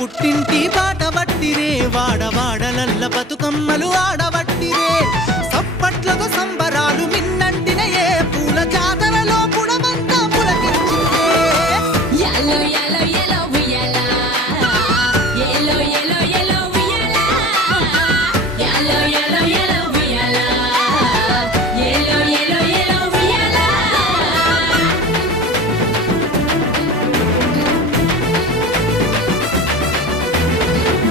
పుట్టింటి పాట బట్టిరే వాడవాడలల్ల బతుకమ్మలు ఆడబట్టిరే సప్పట్లతో సంబరాలు మిన్నంటినయే పూల జాతరలో పుడమంతా పులకించిందే యాలో యాలో యాలో ఉయ్యాలా ఏలో ఏలో ఏలో ఉయ్యాలా యాలో యాలో యాలో ఉయ్యాలా ఏలో ఏలో ఏలో ఉయ్యాలా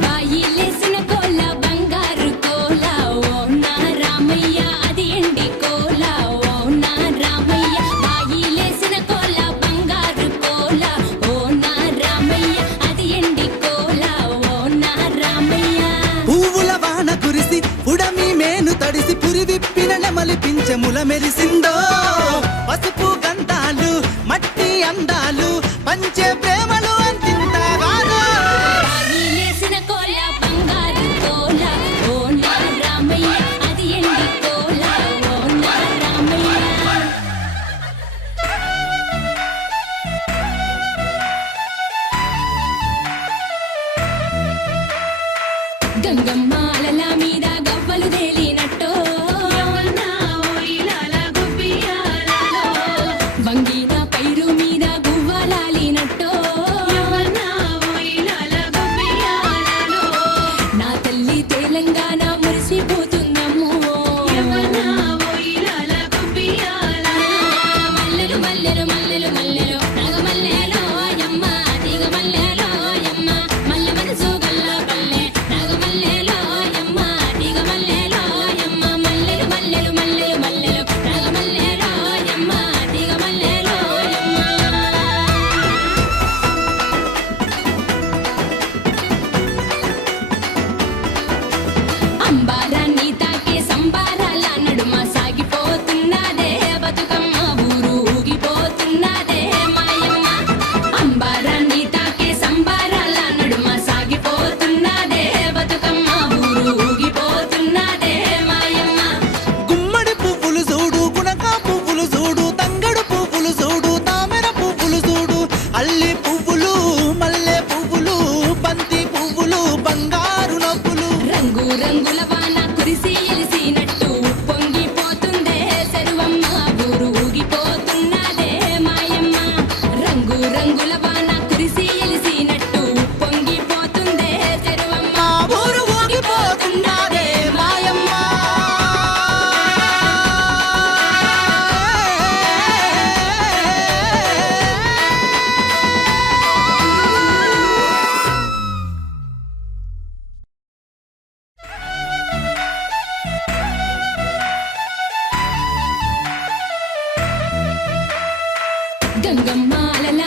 బాయిలేసిన కోల బంగారు కోల ఓ నా రామయ్య అది ఎండి కోల ఓ నా రామయ్య బాయిలేసిన కోల బంగారు కోల ఓ నా రామయ్య అది ఎండి కోల ఓ నా రామయ్య పువ్వుల వాన కురిసి పుడమి మేను తడిసి పురి విప్పిన నెమలి పింఛముల మెరిసిందో పసుపు గంధాలు మట్టి అందాలు పంచే ప్రేమలు అంతింతాగాను బాయిలేసిన కోల బంగారు కోల ఓ నా రామయ్య అది ఎండి కోల ఓ నా రామయ్య గంగమ్మాలల మీద గవ్వలు తేలినట్టో వంగిన పైరు మీద గువ్వలాలినట్టో నా తల్లి తెలంగాణ మురిసిపోతుందమ్మో మల్లెలు మల్లెలు మల్లెలు మల్లెలు నాగమల్లెలో యమ్మ తీగ మల్లెలో యమ్మ మల్లె మనసు గల్ల పల్లె నాగమల్లెలో యమ్మ తీగ మల్లెలో యమ్మ మల్లెలు మల్లెలు మల్లెలు మల్లెలు నాగమల్లెలో యమ్మ తీగ మల్లెలో యమ్మ అంబారాన్ని తాకే సంబారాల నడుమ సాగిపోతున్నదే బతుకమ్మ ఊరు ఊగిపోతున్నదే మాయమ్మ అంబారాన్ని తాకే సంబారాల నడుమ సాగిపోతున్నదే బతుకమ్మ ఊరు ఊగిపోతున్నదే మాయమ్మ గుమ్మడి పువ్వులు చూడు గుణక పువ్వులు చూడు తంగడు పువ్వులు చూడు తామెర పువ్వులు చూడు అల్లి పువ్వులు మల్లె పువ్వులు బంతి పువ్వులు బంగారు నవ్వులు రంగు రంగుల వాన కురిసి ఎలిసినట్టు పొంగిపోతుందే సెరువమ్మ ఊరు ఊగిపోతున్నదే మాయమ్మ రంగు రంగుల వాన కురిసి ఎలిసినట్టు పొంగిపోతుందే సెరువమ్మ మా ఊరు ఊగిపోతున్నదే మాయమ్మ గంగమ్మాలల